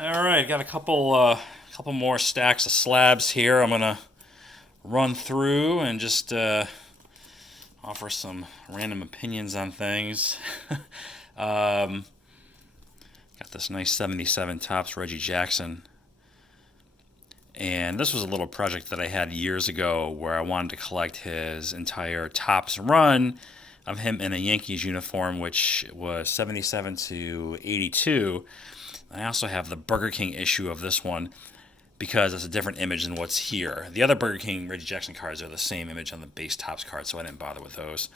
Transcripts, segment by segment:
All right, got a couple more stacks of slabs here. I'm gonna run through and just offer some random opinions on things. um, got this nice 77 tops Reggie Jackson, and this was a little project that I had years ago where I wanted to collect his entire tops run of him in a Yankees uniform, which was 77 to 82. I also have the Burger King issue of this one because it's a different image than what's here. The other Burger King Reggie Jackson cards are the same image on the base tops card, so I didn't bother with those.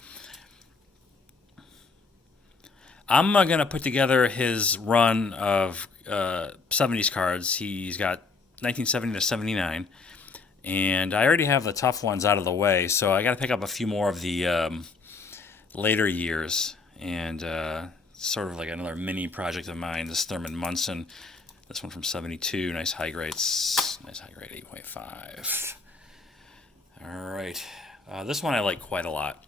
I'm going to put together his run of 70s cards. He's got 1970 to 79, and I already have the tough ones out of the way, so I got to pick up a few more of the later years, and sort of like another mini project of mine. This Thurman Munson, this one from 72, nice high grades, nice high grade 8.5. All right, this one I like quite a lot.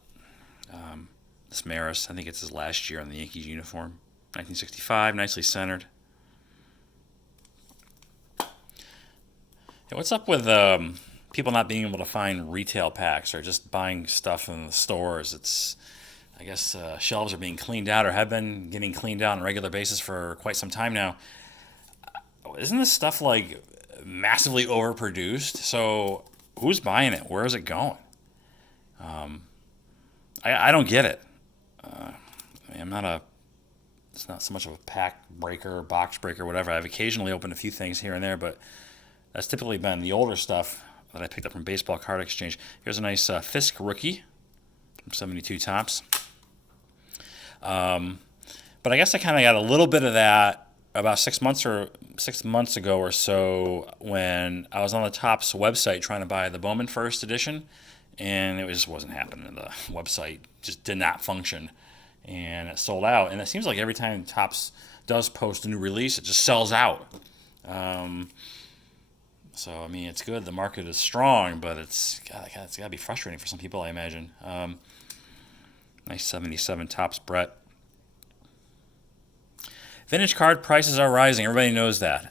This Maris, I think it's his last year on the Yankees uniform, 1965, nicely centered. Hey, what's up with people not being able to find retail packs or just buying stuff in the stores? I guess shelves are being cleaned out or have been getting cleaned out on a regular basis for quite some time now. Isn't this stuff like massively overproduced? So who's buying it? Where is it going? I don't get it. I'm not a. It's not so much of a pack breaker, box breaker, whatever. I've occasionally opened a few things here and there, but that's typically been the older stuff that I picked up from Baseball Card Exchange. Here's a nice Fisk rookie from 72 tops. But I guess I kind of got a little bit of that about 6 months ago or so when I was on the Topps website trying to buy the Bowman First Edition, and it just wasn't happening. The website just did not function, and it sold out. And it seems like every time Topps does post a new release, it just sells out. So I mean, it's good. The market is strong, but it's got to be frustrating for some people, I imagine. Nice 77 Topps Brett. Vintage card prices are rising. Everybody knows that.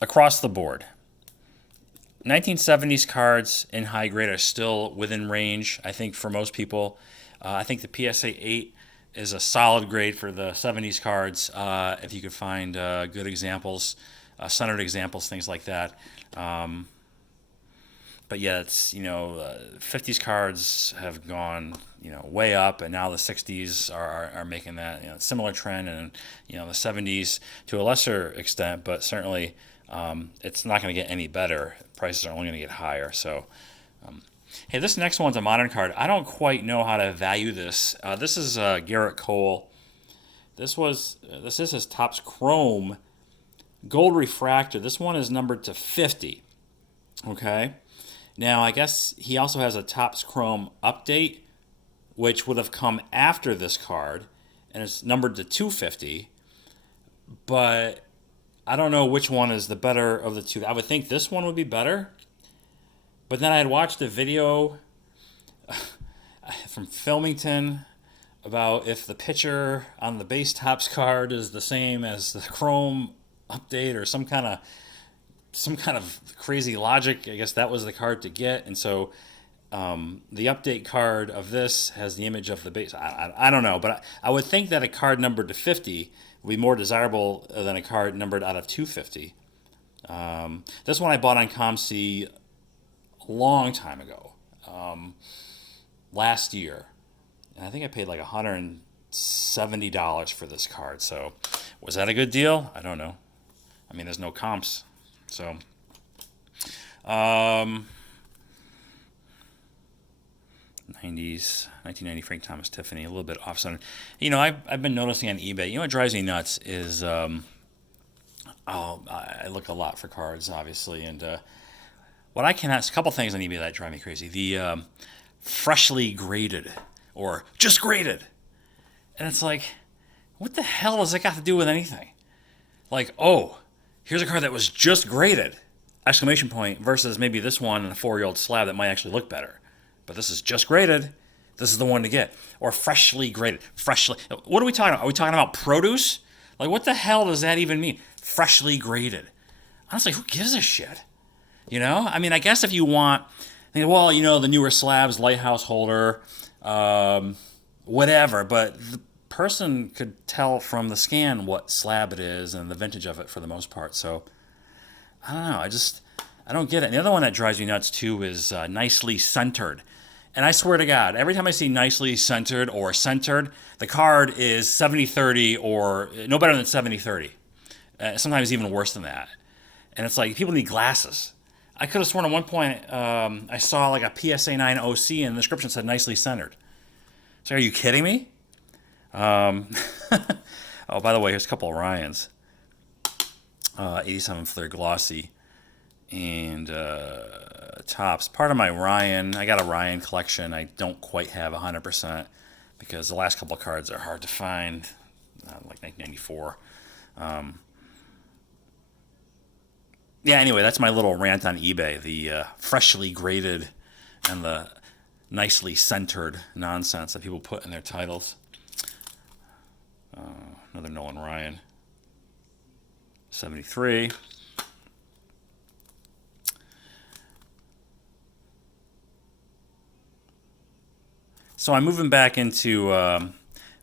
Across the board. 1970s cards in high grade are still within range, I think, for most people. I think the PSA 8 is a solid grade for the 70s cards, if you could find good examples, centered examples, things like that. But yeah, it's 50s cards have gone way up, and now the 60s are making that similar trend, and the 70s to a lesser extent, but certainly it's not going to get any better. Prices are only going to get higher. So, hey, this next one's a modern card. I don't quite know how to value this. This is Garrett Cole. This is his Topps Chrome Gold Refractor. This one is numbered to 50. Okay. Now, I guess he also has a Topps Chrome update, which would have come after this card, and it's numbered to 250. But I don't know which one is the better of the two. I would think this one would be better. But then I had watched a video from Filmington about if the picture on the base Topps card is the same as the Chrome update or some kind of crazy logic. I guess that was the card to get. And so the update card of this has the image of the base. I don't know, but I would think that a card numbered to 50 would be more desirable than a card numbered out of 250. This one I bought on ComC a long time ago, last year. And I think I paid like $170 for this card. So was that a good deal? I don't know. I mean, there's no comps. So, 1990 Frank Thomas Tiffany, a little bit off-center. I've been noticing on eBay, what drives me nuts is I look a lot for cards, obviously, and a couple things on eBay that drive me crazy. The freshly graded or just graded. And it's like, what the hell does that got to do with anything? Like, oh, here's a card that was just graded, exclamation point, versus maybe this one in a 4-year-old slab that might actually look better. But this is just graded. This is the one to get. Or freshly graded. Freshly. What are we talking about? Are we talking about produce? Like, what the hell does that even mean? Freshly graded. Honestly, who gives a shit? You know? I mean, I guess if you want, well, the newer slabs, lighthouse holder, whatever, but the person could tell from the scan what slab it is and the vintage of it for the most part. So, I don't know. I don't get it. And the other one that drives me nuts too is nicely centered. And I swear to God, every time I see nicely centered or centered, the card is 70-30 or no better than 70-30. Sometimes even worse than that. And it's like, people need glasses. I could have sworn at one point I saw like a PSA 9 OC and the description said nicely centered. So are you kidding me? Oh, by the way, here's a couple of Ryans. 87 flare glossy. And tops. Part of my Ryan, I got a Ryan collection. I don't quite have 100% because the last couple of cards are hard to find, like 1994. Yeah, anyway, that's my little rant on eBay. The freshly graded and the nicely centered nonsense that people put in their titles. Another Nolan Ryan. 73. So I'm moving back into, well,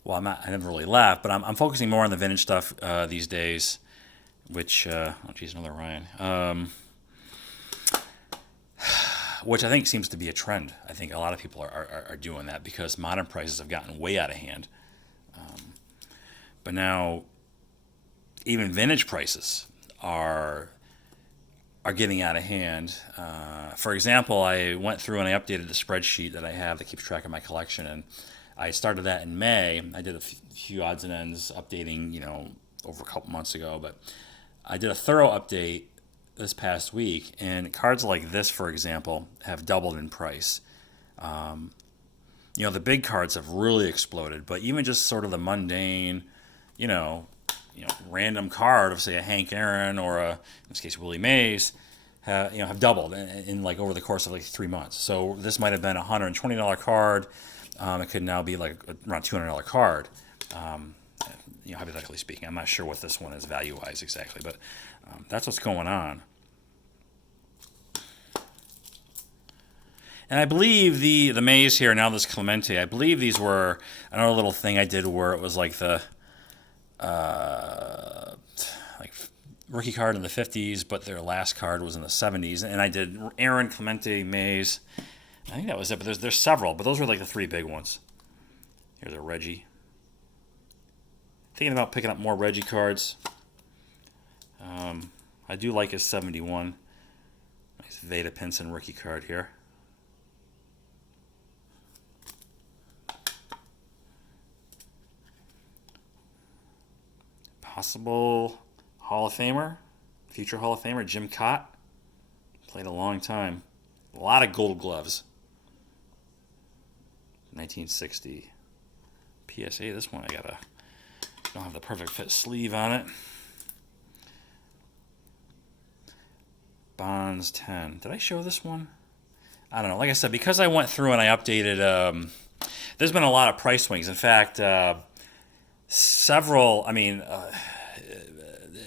I never really left, but I'm focusing more on the vintage stuff these days, which, oh geez, another Ryan, which I think seems to be a trend. I think a lot of people are doing that because modern prices have gotten way out of hand. But now, even vintage prices are getting out of hand. For example, I went through and I updated the spreadsheet that I have that keeps track of my collection, and I started that in May. I did a few odds and ends updating, over a couple months ago, but I did a thorough update this past week, and cards like this, for example, have doubled in price. The big cards have really exploded, but even just sort of the mundane, random card of, say, a Hank Aaron or in this case Willie Mays, have doubled in like over the course of like 3 months. So this might have been a $120 card. It could now be like around $200 card. Hypothetically speaking, I'm not sure what this one is value-wise exactly, but that's what's going on. And I believe the Mays here, now this Clemente, I believe these were another little thing I did where it was like the like rookie card in the 50s, but their last card was in the 70s. And I did Aaron, Clemente, Mays. I think that was it, but there's several, but those were like the three big ones. Here's a Reggie. Thinking about picking up more Reggie cards. I do like his 71. Nice Veda Pinson rookie card here. Possible Hall of Famer, future Hall of Famer, Jim Cott. Played a long time. A lot of gold gloves. 1960. PSA, this one don't have the perfect fit sleeve on it. Bonds 10. Did I show this one? I don't know. Like I said, because I went through and I updated, there's been a lot of price swings. In fact, several,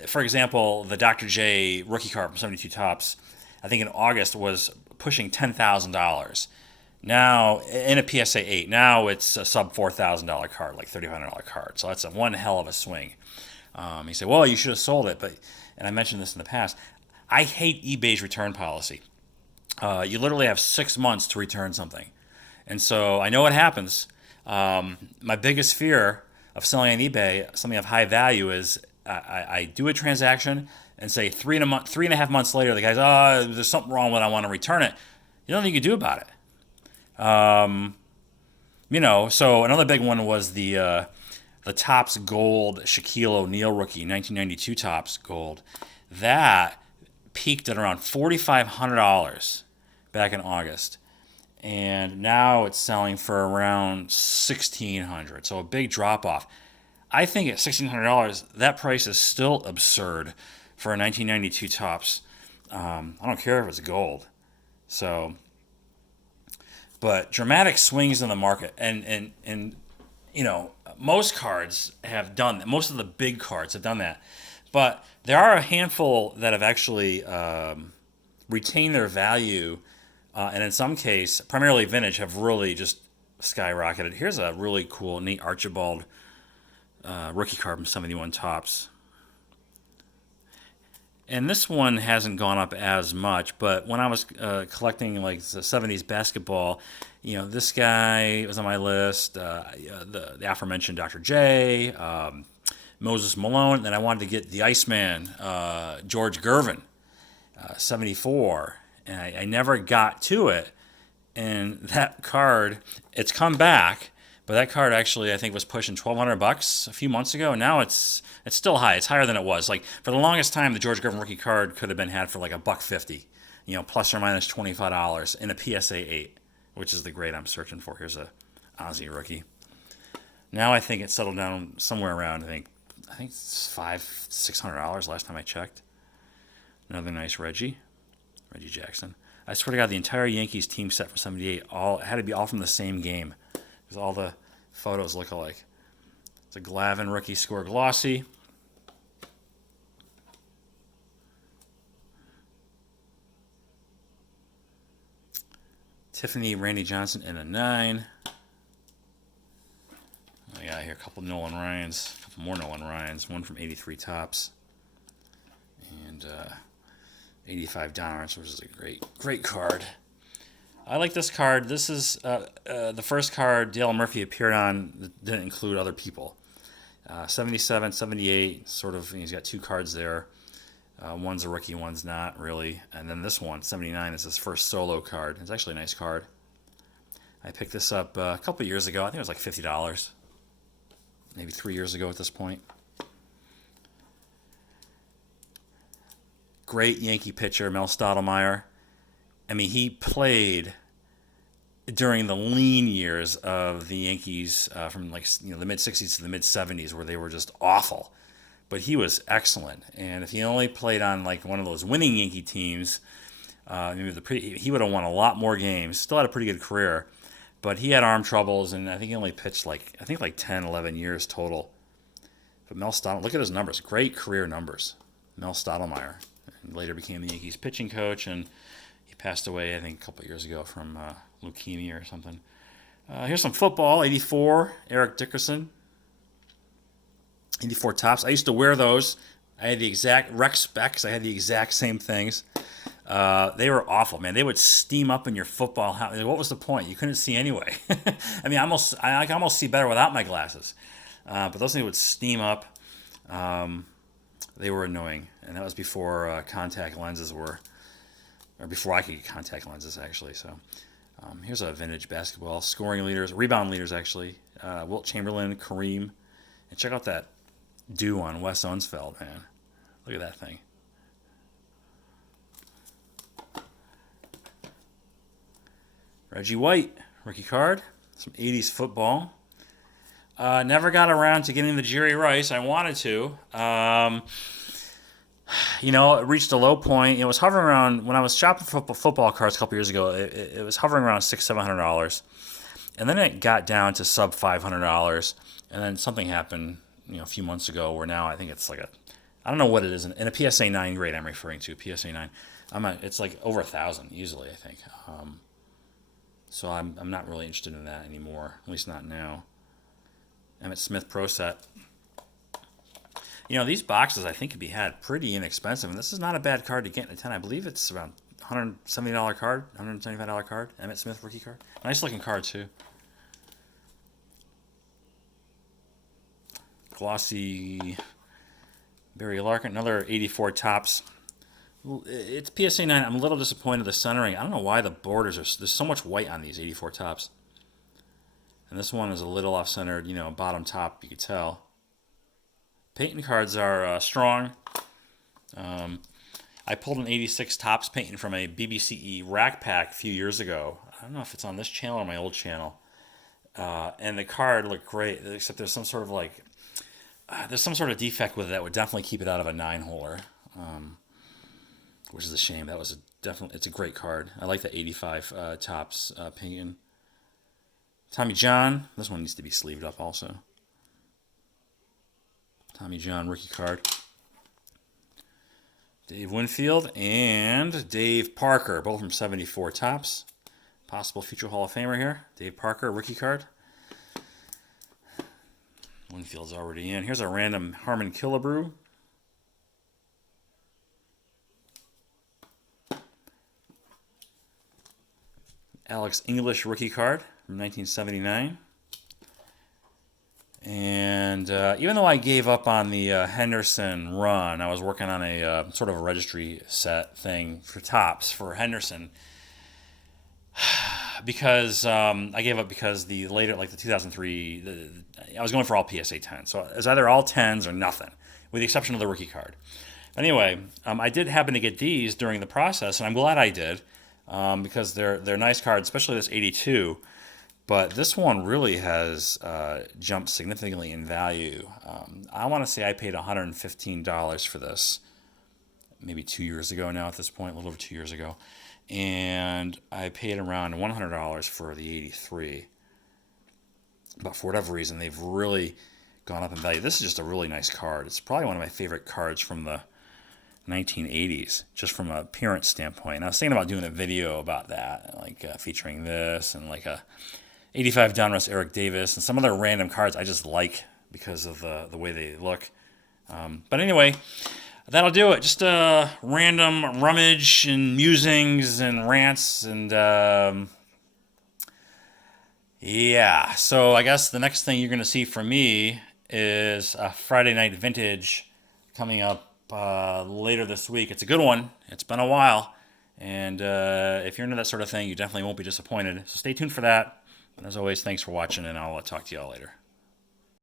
for example, the Dr. J rookie card from 72 Tops, I think in August was pushing $10,000. Now, in a PSA 8, now it's a sub $4,000 card, like $3,500 card. So that's one hell of a swing. You say, well, you should have sold it. And I mentioned this in the past, I hate eBay's return policy. You literally have 6 months to return something. And so I know what happens. My biggest fear of selling on eBay, something of high value, is I do a transaction and say 3.5 months later, the guy's, there's something wrong with it, I want to return it. You know nothing you can do about it. So another big one was the Topps Gold Shaquille O'Neal rookie, 1992 Topps Gold. That peaked at around $4,500 back in August. And now it's selling for around $1,600. So a big drop off. I think at $1,600, that price is still absurd for a 1992 Topps. I don't care if it's gold. So, but dramatic swings in the market, and most cards have done that. Most of the big cards have done that. But there are a handful that have actually retained their value, and in some case, primarily vintage, have really just skyrocketed. Here's a really cool, neat Archibald rookie card from 71 Tops. And this one hasn't gone up as much, but when I was collecting like the 70s basketball, this guy was on my list. The aforementioned Dr. J, Moses Malone, and then I wanted to get the Iceman, George Gervin, 74, and I never got to it. And that card, it's come back, but that card actually I think was pushing $1,200 a few months ago, and now it's still high. It's higher than it was. Like for the longest time, the George Gervin rookie card could have been had for like a buck 50, plus or minus $25 in a PSA 8, which is the grade I'm searching for. Here's a Aussie rookie. Now I think it settled down somewhere around I think it's $600 last time I checked. Another nice Reggie Jackson. I swear to God, the entire Yankees team set from '78 all had to be all from the same game because all the photos look alike. It's a Glavine rookie score glossy. Tiffany Randy Johnson in a 9. I got here a couple Nolan Ryans, a couple more Nolan Ryans, one from 83 Tops, and 85 Donruss, which is a great card. I like this card. This is the first card Dale Murphy appeared on that didn't include other people. 77, 78, sort of, he's got two cards there. One's a rookie, one's not really. And then this one, 79, is his first solo card. It's actually a nice card. I picked this up a couple years ago. I think it was like $50. Maybe 3 years ago at this point. Great Yankee pitcher, Mel Stottlemyre. I mean, he played during the lean years of the Yankees from the mid 60s to the mid 70s, where they were just awful. But he was excellent, and if he only played on like one of those winning Yankee teams, he would have won a lot more games. Still had a pretty good career, but he had arm troubles, and I think he only pitched like 10, 11 years total. But Mel Stottlemyre, look at his numbers, great career numbers. Mel Stottlemyre, and later became the Yankees pitching coach, and he passed away I think a couple years ago from leukemia or something. Here's some football. 84, Eric Dickerson. 84 Tops. I used to wear those. I had the exact rec specs. I had the exact same things. They were awful, man. They would steam up in your football. What was the point? You couldn't see anyway. I mean, I can almost see better without my glasses. But those things would steam up. They were annoying, and that was before contact lenses or before I could get contact lenses, actually. So here's a vintage basketball. Scoring leaders, rebound leaders, actually. Wilt Chamberlain, Kareem. And check out that dew on Wes Unsfeld, man. Look at that thing. Reggie White, rookie card. Some 80s football. Never got around to getting the Jerry Rice. I wanted to. It reached a low point. It was hovering around, when I was shopping for football cards a couple years ago, it was hovering around $600-700. And then it got down to sub $500. And then something happened, a few months ago, where now I think it's like I don't know what it is, in a PSA 9 grade I'm referring to, PSA 9. It's like over 1,000 easily, I think. So I'm not really interested in that anymore, at least not now. Emmitt Smith Pro Set. These boxes I think could be had pretty inexpensive, and this is not a bad card to get in a 10. I believe it's around $170 card, $175 card, Emmitt Smith rookie card. Nice looking card too. Glossy Barry Larkin, another 84 Tops. It's PSA 9. I'm a little disappointed the centering. I don't know why the borders there's so much white on these 84 Tops. And this one is a little off-centered, bottom top, you could tell. Painting cards are strong. I pulled an 86 Tops painting from a BBCE rack pack a few years ago. I don't know if it's on this channel or my old channel. And the card looked great, except there's some sort of defect with it that would definitely keep it out of a 9-holer, which is a shame. It's a great card. I like the 85 Tops painting. Tommy John. This one needs to be sleeved up also. Tommy John rookie card. Dave Winfield and Dave Parker, both from 74 Topps. Possible future Hall of Famer here. Dave Parker, rookie card. Winfield's already in. Here's a random Harmon Killebrew. Alex English rookie card from 1979. And even though I gave up on the Henderson run, I was working on a sort of a registry set thing for Topps for Henderson. Because I gave up because the later, like the 2003, I was going for all PSA 10. So it was either all 10s or nothing, with the exception of the rookie card. Anyway, I did happen to get these during the process, and I'm glad I did because they're nice cards, especially this 82. But this one really has jumped significantly in value. I want to say I paid $115 for this, maybe 2 years ago now at this point, a little over 2 years ago. And I paid around $100 for the 83. But for whatever reason, they've really gone up in value. This is just a really nice card. It's probably one of my favorite cards from the 1980s, just from an appearance standpoint. And I was thinking about doing a video about that, like featuring this and like a 85 Donruss Eric Davis and some other random cards I just like because of the way they look. But anyway, that'll do it. Just random rummage and musings and rants and yeah. So I guess the next thing you're going to see from me is a Friday Night Vintage coming up later this week. It's a good one. It's been a while. And if you're into that sort of thing, you definitely won't be disappointed. So stay tuned for that. And as always, thanks for watching, and I'll talk to you all later.